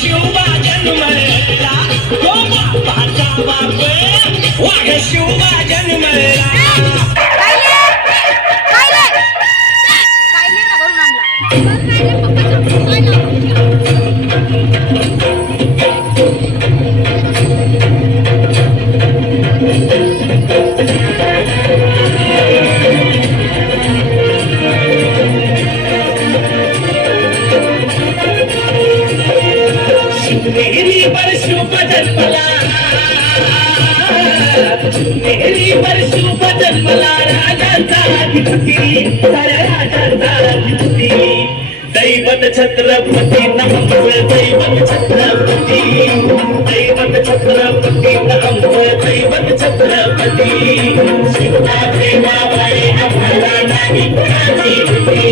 शिवबा जन्मला तो बापाचा बाप वाघ शिवबा जन्मला मेरी परशु जन्मला मेरी परशु जन्मला राजाचा अधिपती साऱ्या राजाचा अधिपती दैवत छत्रपती नमः दैवत छत्रपती दैवत छत्रपती नमः दैवत छत्रपती शिवबा देवाबाई आम्हाला नाही कुणाची भीती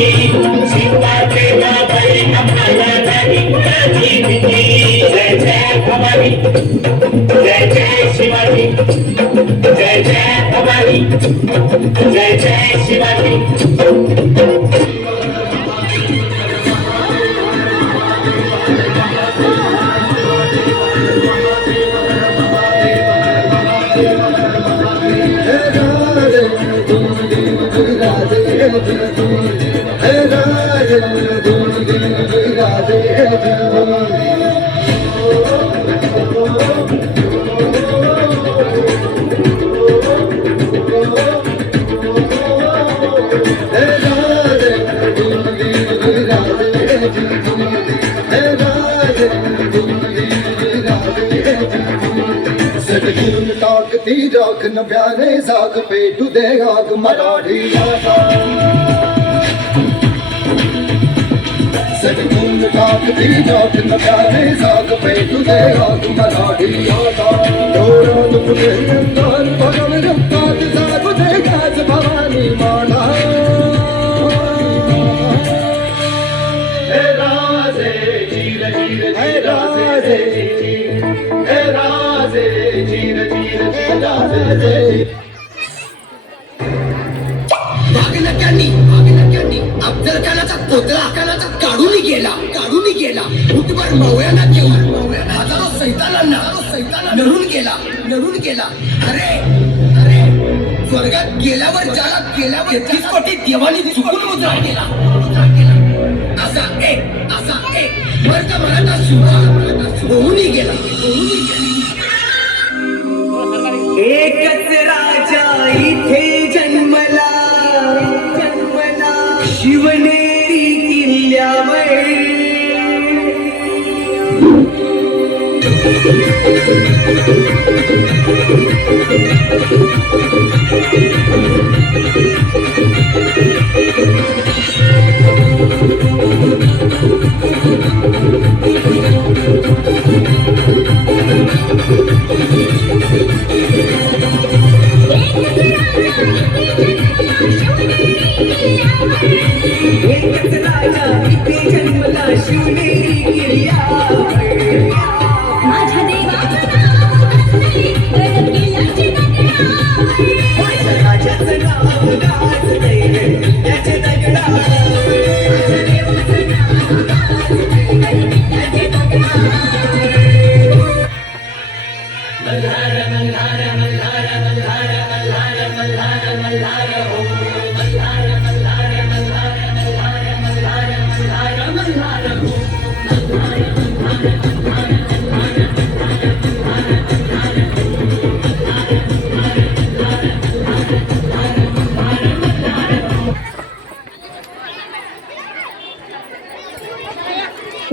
शिवबा देवाबाई आम्हाला नाही कुणाची भीती जय जय भवानी जय जय शिवाजी जय जय भवानी जय जय शिवाजी टाकती राख नव्याने जाग पेटू दे आग मराठी सटकून टाकती राख नव्याने जाग पेटू दे आग मराठी डोळ्यात पुढे अंधार बघाव रक्तात जागू दे गाज भवानी माला हे राजे जीर जीर हे राजे हे राजे जीर जीर भागलक्यांनी अफजल खानाचा पुतळा काढून गेला फुटभर मवळ्यांना घेऊन हजारो सैतानांना लढून गेला अरे स्वर्गात गेल्यावर ज्याला 33 कोटी देवानी चुकून मुद्रा केला असा एक वर्ग मराठा शिवा होऊन गेला एकच राजा इथे जन्मला शिवनेरी किल्ल्यावर